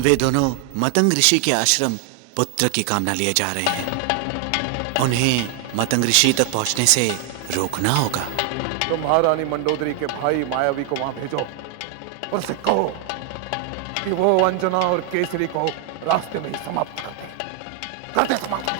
वे दोनों मतंग ऋषि के आश्रम पुत्र की कामना लिए जा रहे हैं। उन्हें मतंग ऋषि तक पहुंचने से रोकना होगा। तुम महारानी मंडोदरी के भाई मायावी को वहां भेजो और उसे कहो कि वो अंजना और केसरी को रास्ते में ही समाप्त कर दे समाप्त।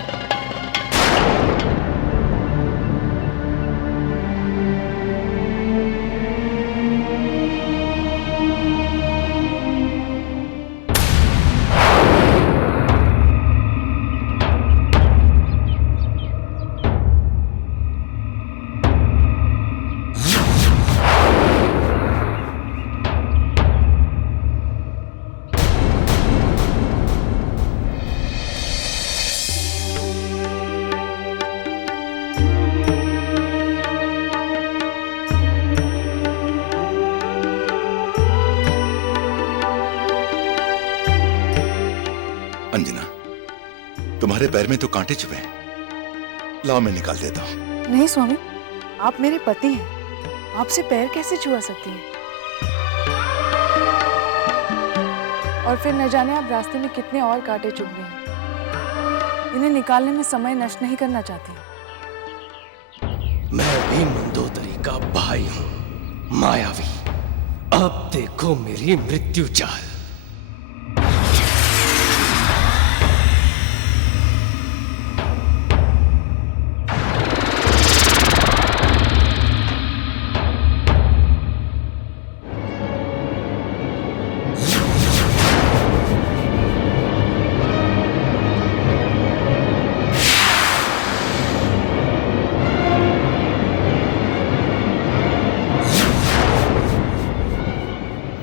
अंजना, तुम्हारे पैर में तो कांटे चुभे हैं। लाओ मैं निकाल देता हूं। नहीं स्वामी, आप मेरे पति हैं, आपसे पैर कैसे छुआ सकती हैं? और फिर न जाने आप रास्ते में कितने और कांटे चुभ गए हैं। इन्हें निकालने में समय नष्ट नहीं करना चाहती। मैं भी मंदोदरी का भाई हूं, मायावी। अब देखो मेरी मृत्यु चाल।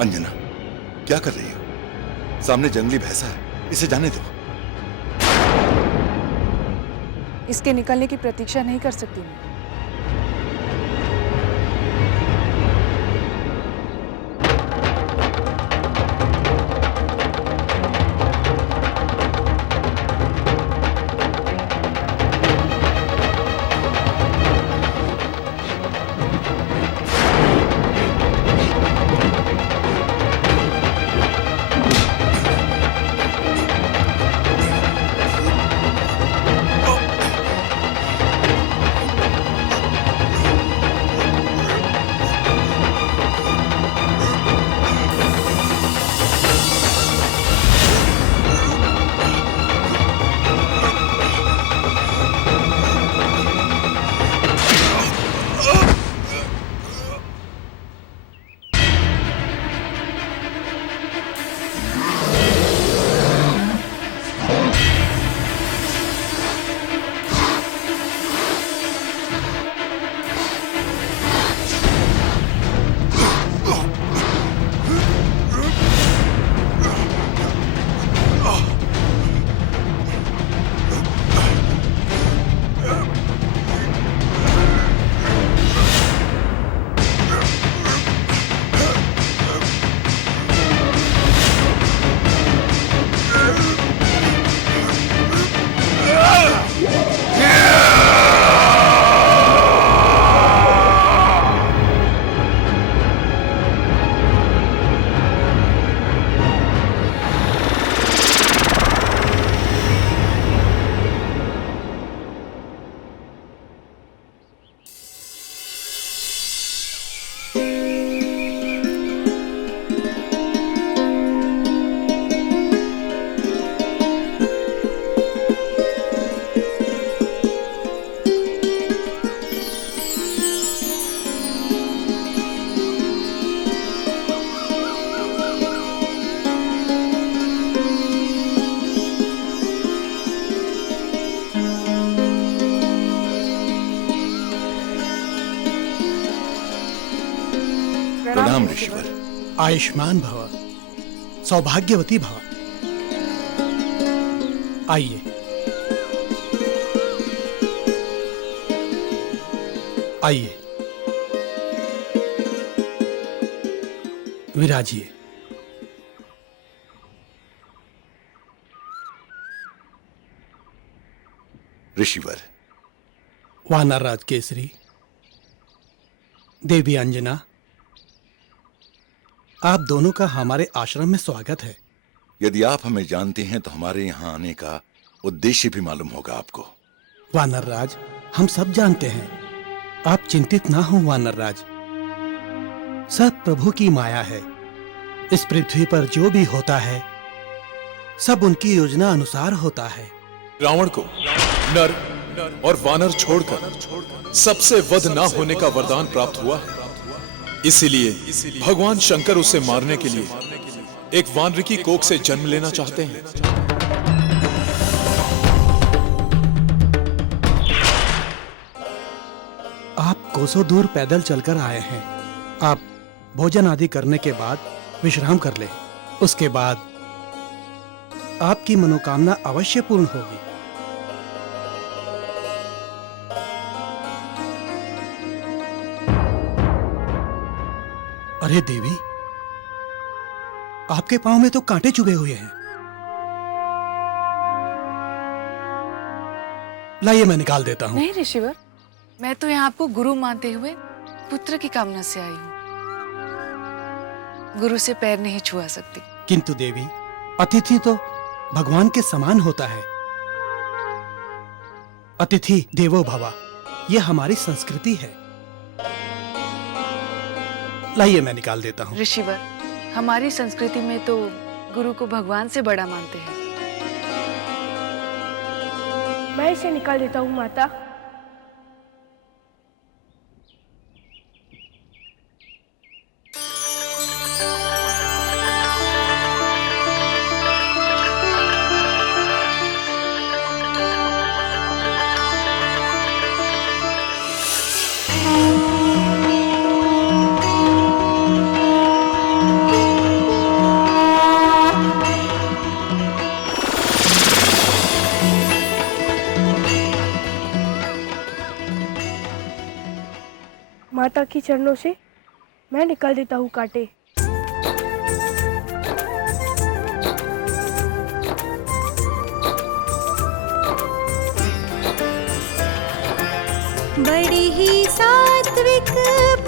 अंजना, क्या कर रही हो? सामने जंगली भैंसा है, इसे जाने दो। इसके निकलने की प्रतीक्षा नहीं कर सकती मैं। प्रणाम ऋषिवर। आयुष्मान भव, सौभाग्यवती भव। आइए। आइए, विराजिए। ऋषिवर। वानरराज केसरी, देवी अंजना, आप दोनों का हमारे आश्रम में स्वागत है। यदि आप हमें जानते हैं तो हमारे यहाँ आने का उद्देश्य भी मालूम होगा आपको। वानर राज, हम सब जानते हैं। आप चिंतित ना हो वानर राज। सब प्रभु की माया है। इस पृथ्वी पर जो भी होता है सब उनकी योजना अनुसार होता है। रावण को नर और वानर छोड़कर सबसे वध ना होने का वरदान प्राप्त हुआ है। इसीलिए भगवान शंकर उसे मारने के लिए एक वानर की कोख से जन्म लेना चाहते हैं। आप कोसों दूर पैदल चलकर आए हैं। आप भोजन आदि करने के बाद विश्राम कर लें। उसके बाद आपकी मनोकामना अवश्य पूर्ण होगी। अरे देवी, आपके पांव में तो कांटे चुभे हुए हैं। लाइए मैं निकाल देता हूं। नहीं ऋषिवर, मैं तो यहाँ आपको गुरु मानते हुए पुत्र की कामना से आई हूँ। गुरु से पैर नहीं छुआ सकती। किंतु देवी, अतिथि तो भगवान के समान होता है। अतिथि देवो भव, यह हमारी संस्कृति है। लाइए मैं निकाल देता हूँ। ऋषिवर, हमारी संस्कृति में तो गुरु को भगवान से बड़ा मानते हैं। मैं इसे निकाल देता हूँ माता। माता के चरणों से मैं निकाल देता हूँ कांटे। बड़ी ही सात्विक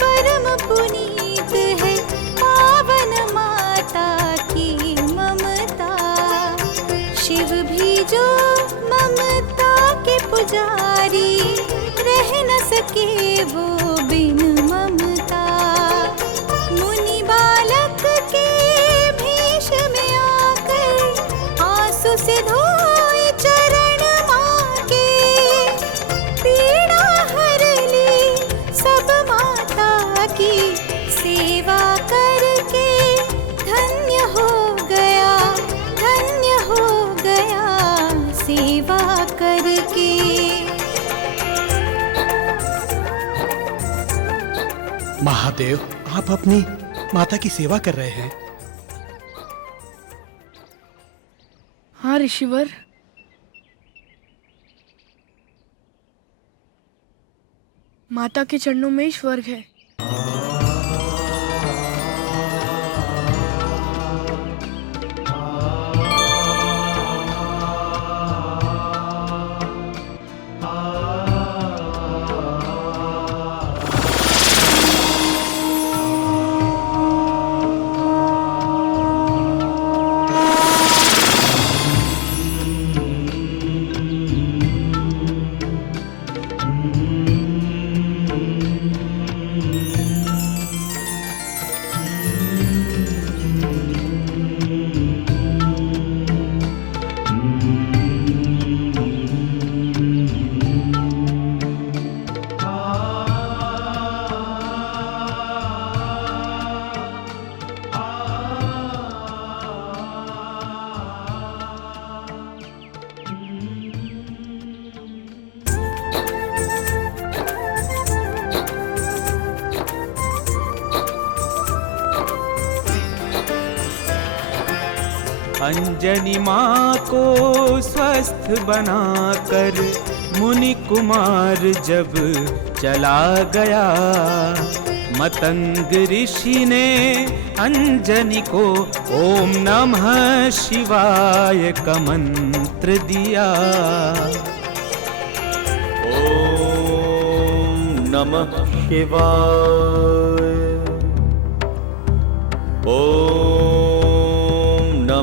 परम पुनीत है पावन माता की ममता। शिव भी जो ममता के पुजारी, रह न सके वो बिन ममता। मुनि बालक के भेष में आकर आंसू से धोए चरण माँ के। पीड़ा हर ली सब माता की, सेवा करके धन्य हो गया, धन्य हो गया सेवा करके। महादेव, आप अपनी माता की सेवा कर रहे हैं। हाँ ऋषिवर, माता के चरणों में ही स्वर्ग है। अंजनी माँ को स्वस्थ बनाकर मुनि कुमार जब चला गया, मतंग ऋषि ने अंजनी को ओम नमः शिवाय का मंत्र दिया। ओम नमः शिवाय, ओम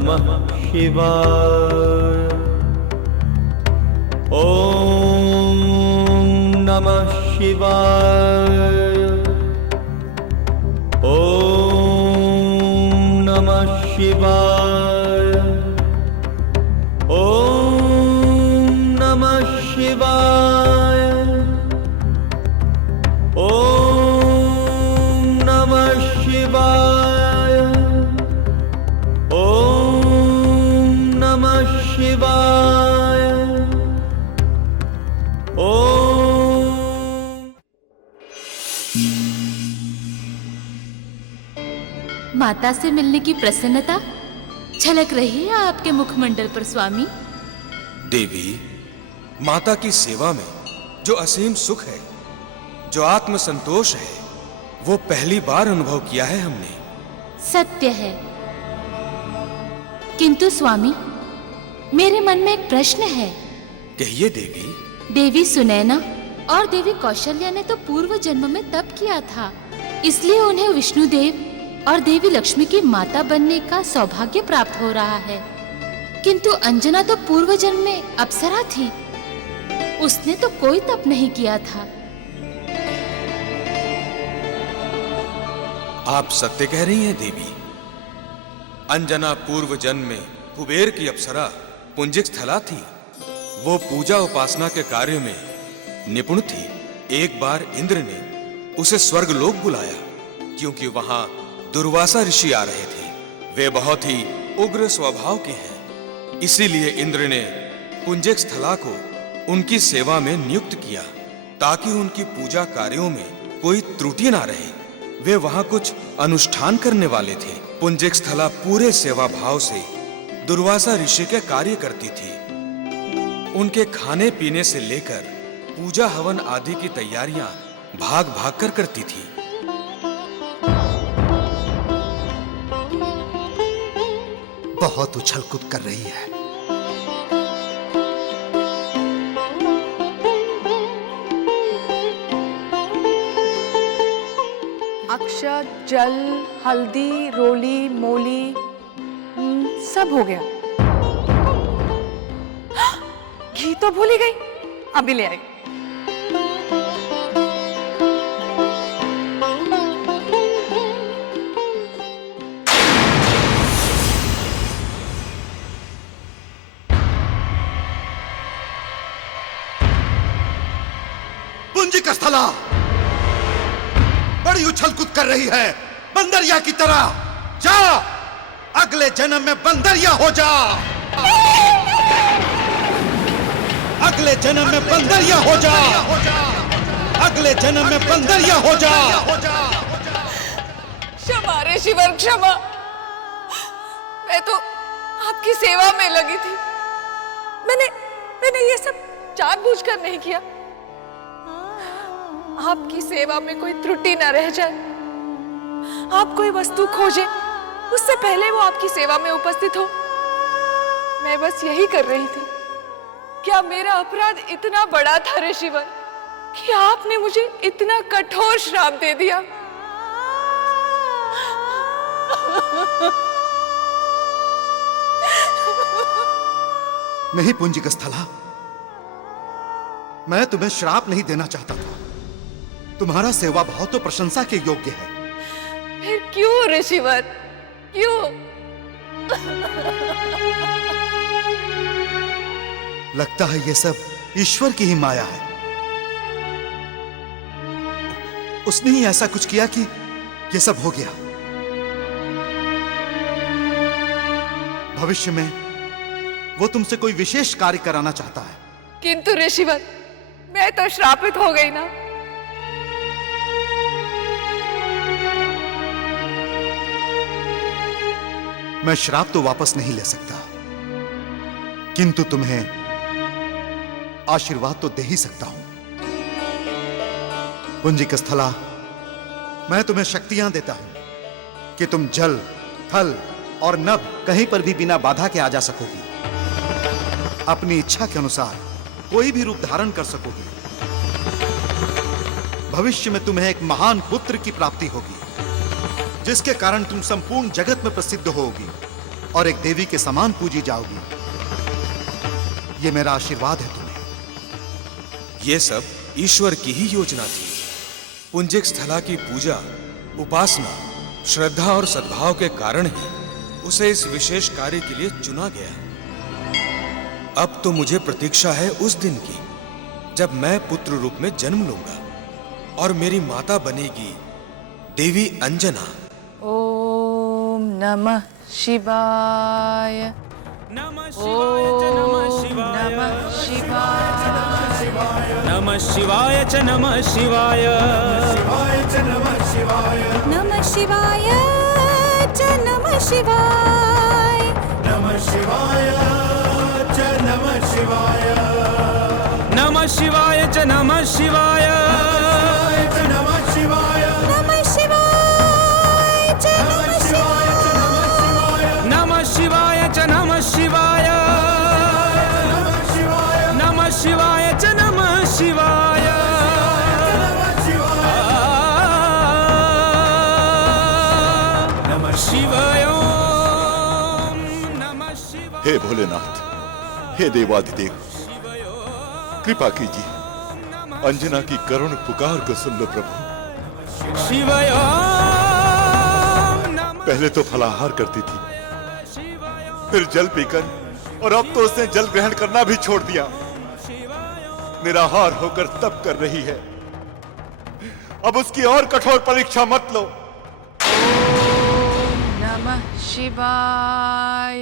नमः शिवाय। ॐ नमः शिवाय। ॐ नमः शिवाय। ॐ नमः शिवाय। ॐ नमः शिवाय। ॐ नमः शिवाय। माता से मिलने की प्रसन्नता झलक रही है आपके मुखमंडल पर स्वामी। देवी, माता की सेवा में जो असीम सुख है, जो आत्म संतोष है, वो पहली बार अनुभव किया है हमने। सत्य है, किंतु स्वामी मेरे मन में एक प्रश्न है। कहिए देवी। देवी सुनैना और देवी कौशल्या ने तो पूर्व जन्म में तप किया था, इसलिए उन्हें विष्णुदेव और देवी लक्ष्मी की माता बनने का सौभाग्य प्राप्त हो रहा है। किंतु अंजना तो पूर्व जन्म में अप्सरा थी, उसने तो कोई तप नहीं किया था। आप सत्य कह रही हैं देवी। अंजना पूर्व जन्म में कुबेर की अप्सरा पुंजिक स्थला थी। वो पूजा उपासना के कार्य में निपुण थी। एक बार इंद्र ने उसे स्वर्गलोक बुलाया, क्योंकि वहां दुर्वासा ऋषि आ रहे थे। वे बहुत ही उग्र स्वभाव के हैं, इसीलिए इंद्र ने पुंजिक स्थला को उनकी सेवा में नियुक्त किया, ताकि उनकी पूजा कार्यों में कोई त्रुटि ना रहे। वे वहां कुछ अनुष्ठान करने वाले थे। पुंजिक स्थला पूरे सेवा भाव से दुर्वासा ऋषि के कार्य करती थी। उनके खाने पीने से लेकर पूजा हवन आदि की तैयारियां भाग भाग कर करती थी। बहुत उछल कूद कर रही है। अक्षत, जल, हल्दी, रोली, मोली, सब हो गया। घी तो भूल ही गई, अभी ले आई। पुंजिक स्थला बड़ी उछल कूद कर रही है, बंदरिया की तरह। जा, अगले जन्म में बंदरिया हो जा। अगले जन्म में बंदरिया हो जा। अगले जन्म में बंदरिया हो जा। क्षमा ऋषिवर, क्षमा। मैं तो आपकी सेवा में लगी थी। मैंने ये सब जानबूझकर नहीं किया। आपकी सेवा में कोई त्रुटि न रह जाए। आप कोई वस्तु खोजे, उससे पहले वो आपकी सेवा में उपस्थित हो। मैं बस यही कर रही थी। क्या मेरा अपराध इतना बड़ा था ऋषिवर कि आपने मुझे इतना कठोर श्राप दे दिया? नहीं पुंजिक स्थला, मैं तुम्हें श्राप नहीं देना चाहता था। तुम्हारा सेवा भाव तो प्रशंसा के योग्य है। फिर क्यों ऋषिवर, क्यों? लगता है ये सब ईश्वर की ही माया है। उसने ही ऐसा कुछ किया कि ये सब हो गया। भविष्य में वो तुमसे कोई विशेष कार्य कराना चाहता है। किंतु ऋषिवर, मैं तो श्रापित हो गई ना। मैं श्राप तो वापस नहीं ले सकता, किंतु तुम्हें आशीर्वाद तो दे ही सकता हूं। पुंजिक स्थला, मैं तुम्हें शक्तियां देता हूं कि तुम जल, थल और नभ कहीं पर भी बिना बाधा के आ जा सकोगी। अपनी इच्छा के अनुसार कोई भी रूप धारण कर सकोगी। भविष्य में तुम्हें एक महान पुत्र की प्राप्ति होगी, जिसके कारण तुम संपूर्ण जगत में प्रसिद्ध होगी। और एक देवी के समान पूजी जाओगी। ये मेरा आशीर्वाद है तुम्हें। ये सब ईश्वर की ही योजना थी। पुंजिक स्थला की पूजा, उपासना, श्रद्धा और सद्भाव के कारण ही उसे इस विशेष कार्य के लिए चुना गया। अब तो मुझे प्रतीक्षा है उस दिन की जब मैं पुत्र रूप में जन्म लूंगा और मेरी माता बनेगी देवी अंजना। ओम नमः शिवाय। नमः शिवाय च नमः शिवाय। नमः शिवाय च नमः शिवाय। नमः शिवाय च नमः शिवाय। नमः शिवाय च नमः शिवाय। नमः शिवाय च नमः शिवाय। नमः शिवाय नमः शिवाय च नमः शिवाय। नमः शिवाय च नमः शिवाय। नमः शिवाय च नमः शिवाय। नमः शिवाय। नमः शिवाय। हे भोलेनाथ, हे देवाधिदेव, कृपा कीजिए, अंजना की करुण पुकार को सुन लो प्रभु। शिवाय। पहले तो फलाहार करती थी, फिर जल पीकर, और अब तो उसने जल ग्रहण करना भी छोड़ दिया। निराहार होकर तप कर रही है। अब उसकी और कठोर परीक्षा मत लो। नमः शिवाय।